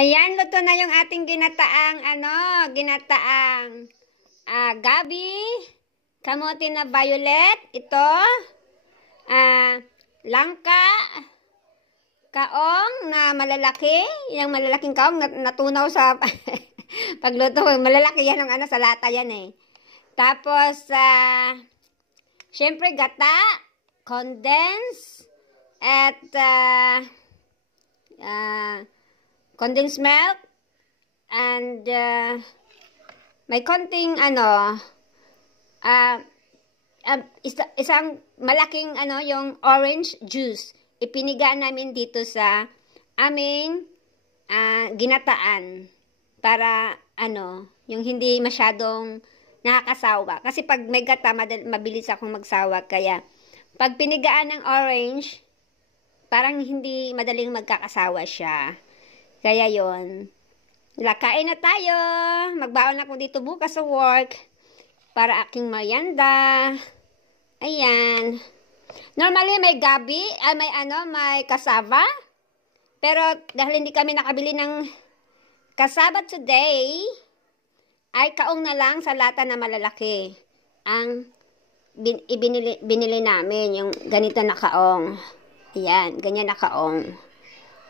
Ayan, luto na yung ating ginataang gabi, kamote na violet, ito, langka, kaong na malalaki, yung malalaking kaong natunaw sa pagluto, malalaki yan ng sa lata yan eh. Tapos, syempre gata, condense, at condensed milk, and may konting isang malaking yung orange juice. Ipiniga namin dito sa aming ginataan para yung hindi masyadong nakakasawa. Kasi pag may gata, mabilis akong magsawa. Kaya pag pinigaan ng orange, parang hindi madaling magkakasawa siya. Kaya yon. Kain na tayo. Magbaon ako dito bukas sa work para aking merienda. Ayan. Normally may gabi, may kasaba. Pero dahil hindi kami nakabili ng kasaba today, ay kaong na lang sa lata na malalaki ang binili namin, yung ganito na kaong. Ayan, ganyan na kaong.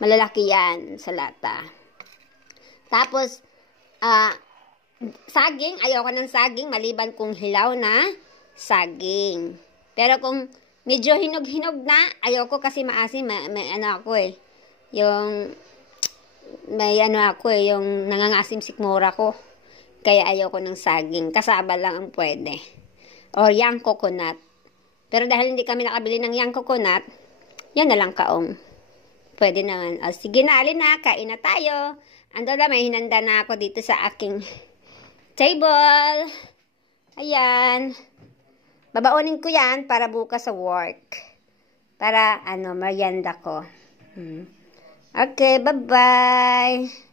Malalaki yan sa lata. Tapos, saging, ayoko ng saging, maliban kung hilaw na saging. Pero kung medyo hinog-hinog na, ayoko kasi maasim, may yung nangangasim sikmura ko. Kaya ayoko ng saging, kasaba lang ang pwede. Or young coconut. Pero dahil hindi kami nakabili ng young coconut, yan na lang kaong. Pwede naman. O, sige na, alin na. Kain na tayo. Ando na, may hinanda na ako dito sa aking table. Ayan. Babaunin ko yan para bukas sa work. Para, merienda ko. Okay, bye-bye.